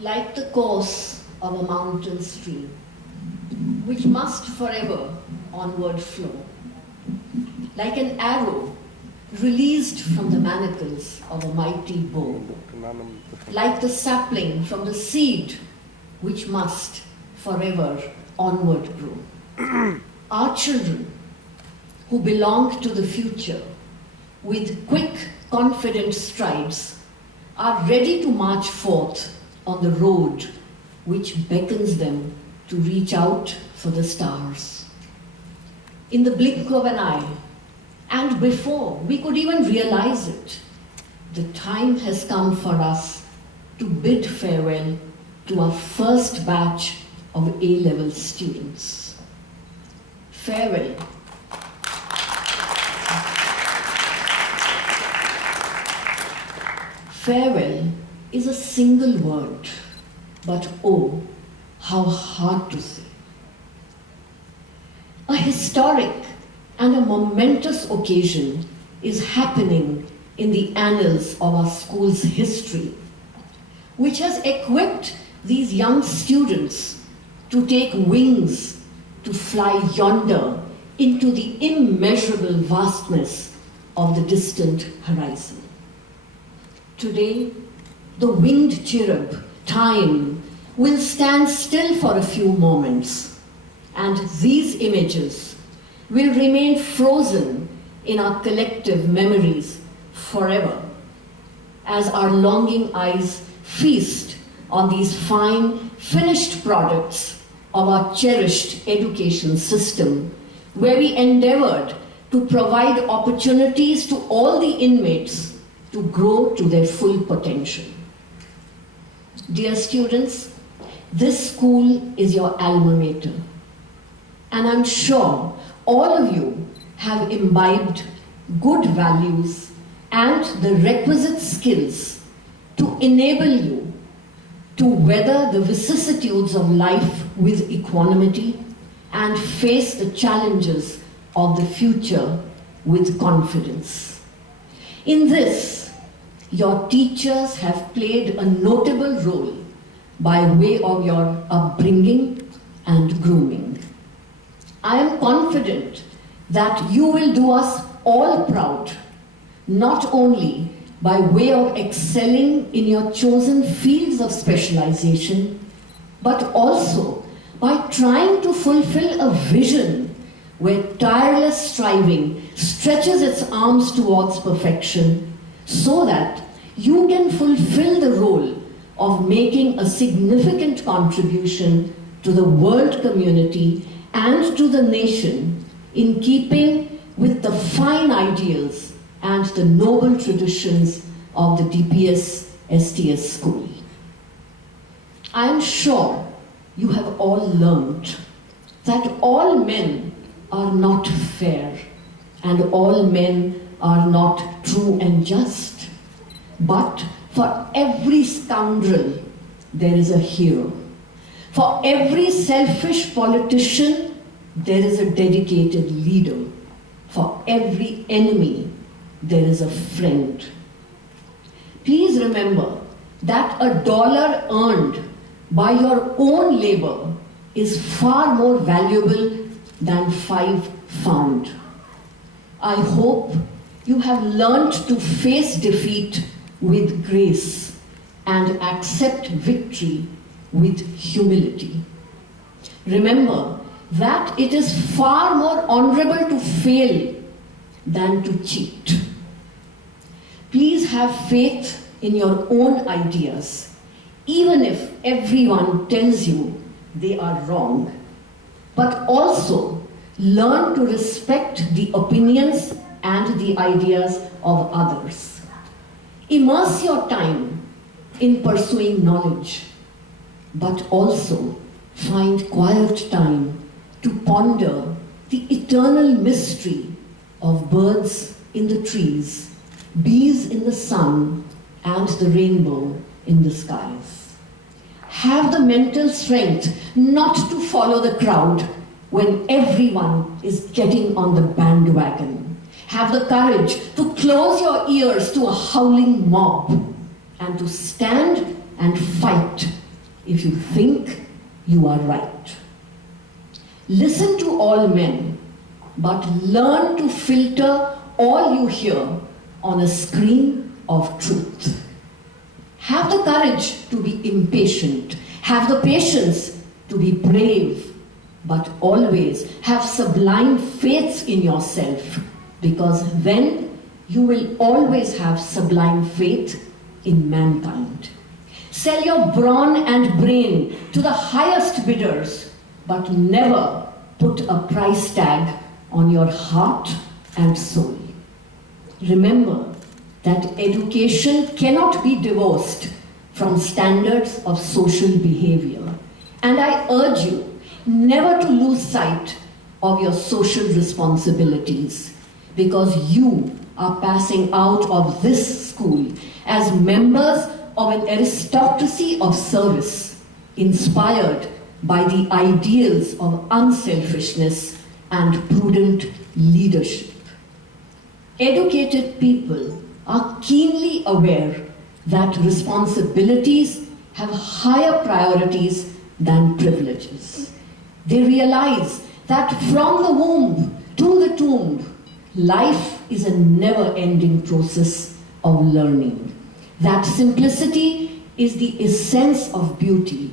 like the course of a mountain stream, which must forever onward flow, like an arrow released from the manacles of a mighty bow, like the sapling from the seed, which must forever onward grow. Our children, who belong to the future, with quick, confident strides, are ready to march forth on the road which beckons them to reach out for the stars. In the blink of an eye, and before we could even realize it, the time has come for us to bid farewell to our first batch of A-level students. Farewell. Farewell is a single word, but oh, how hard to say. A historic and a momentous occasion is happening in the annals of our school's history, which has equipped these young students to take wings to fly yonder into the immeasurable vastness of the distant horizon. Today, the winged cherub, time, will stand still for a few moments, and these images will remain frozen in our collective memories forever, as our longing eyes feast on these fine, finished products of our cherished education system, where we endeavored to provide opportunities to all the inmates to grow to their full potential. Dear students, this school is your alma mater, and I'm sure all of you have imbibed good values and the requisite skills to enable you to weather the vicissitudes of life with equanimity and face the challenges of the future with confidence. In this, your teachers have played a notable role by way of your upbringing and grooming. I am confident that you will do us all proud, not only by way of excelling in your chosen fields of specialization, but also by trying to fulfill a vision where tireless striving stretches its arms towards perfection, so that you can fulfill the role of making a significant contribution to the world community and to the nation, in keeping with the fine ideals and the noble traditions of the DPS STS school. I am sure you have all learned that all men are not fair and all men are not true and just, but for every scoundrel there is a hero. For every selfish politician there is a dedicated leader. For every enemy there is a friend. Please remember that $1 earned by your own labor is far more valuable than 5 found. I hope you have learned to face defeat with grace and accept victory with humility. Remember that it is far more honorable to fail than to cheat. Please have faith in your own ideas, even if everyone tells you they are wrong. But also learn to respect the opinions and the ideas of others. Immerse your time in pursuing knowledge, but also find quiet time to ponder the eternal mystery of birds in the trees, bees in the sun, and the rainbow in the skies. Have the mental strength not to follow the crowd when everyone is getting on the bandwagon. Have the courage to close your ears to a howling mob and to stand and fight if you think you are right. Listen to all men, but learn to filter all you hear on a screen of truth. Have the courage to be impatient. Have the patience to be brave. But always have sublime faith in yourself, because then you will always have sublime faith in mankind. Sell your brawn and brain to the highest bidders, but never put a price tag on your heart and soul. Remember that education cannot be divorced from standards of social behavior. And I urge you never to lose sight of your social responsibilities, because you are passing out of this school as members of an aristocracy of service, inspired by the ideals of unselfishness and prudent leadership. Educated people are keenly aware that responsibilities have higher priorities than privileges. They realize that from the womb to the tomb, life is a never-ending process of learning. That simplicity is the essence of beauty,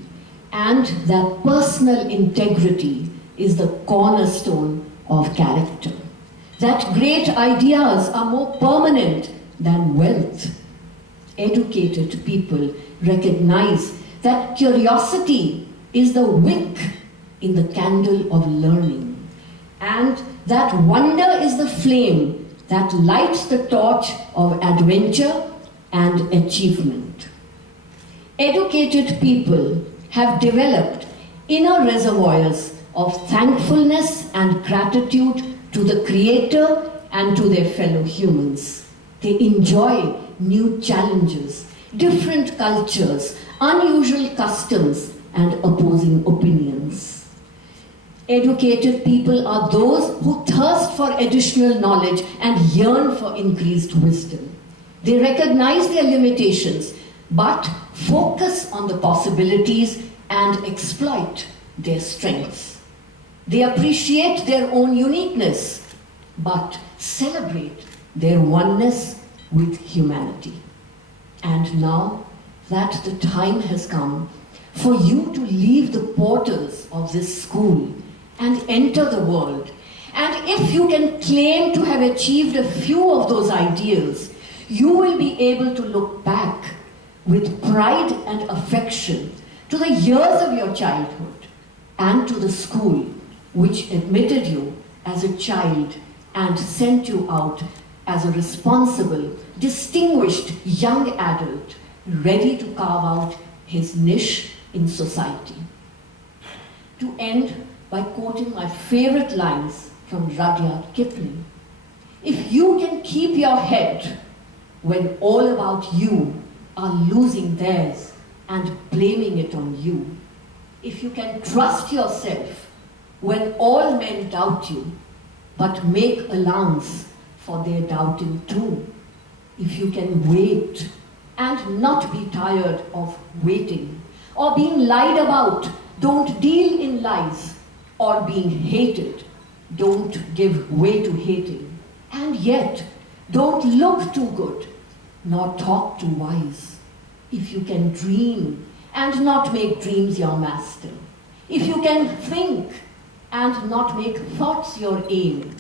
and that personal integrity is the cornerstone of character. That great ideas are more permanent than wealth. Educated people recognize that curiosity is the wick in the candle of learning, and that wonder is the flame that lights the torch of adventure and achievement. Educated people have developed inner reservoirs of thankfulness and gratitude to the Creator and to their fellow humans. They enjoy new challenges, different cultures, unusual customs, and opposing opinions. Educated people are those who thirst for additional knowledge and yearn for increased wisdom. They recognize their limitations, but focus on the possibilities and exploit their strengths. They appreciate their own uniqueness, but celebrate their oneness with humanity. And now that the time has come for you to leave the portals of this school and enter the world, and if you can claim to have achieved a few of those ideals, you will be able to look back with pride and affection to the years of your childhood and to the school which admitted you as a child and sent you out as a responsible, distinguished young adult ready to carve out his niche in society. To end by quoting my favorite lines from Rudyard Kipling, if you can keep your head when all about you are losing theirs and blaming it on you, if you can trust yourself when all men doubt you, but make allowance for their doubting too, if you can wait and not be tired of waiting, or being lied about, don't deal in lies, or being hated, don't give way to hating, and yet don't look too good, nor talk too wise. If you can dream and not make dreams your master, if you can think and not make thoughts your aim,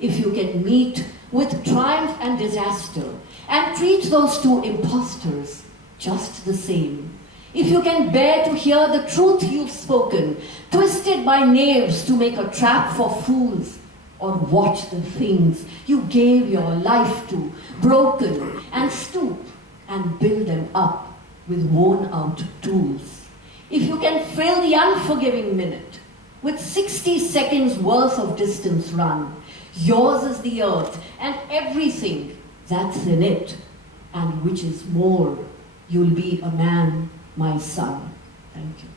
if you can meet with triumph and disaster and treat those two impostors just the same, if you can bear to hear the truth you've spoken, twisted by knaves to make a trap for fools, or watch the things you gave your life to broken and stoop and build them up with worn-out tools, if you can fill the unforgiving minute with 60 seconds worth of distance run, yours is the earth and everything that's in it, and which is more, you'll be a man, my son. Thank you.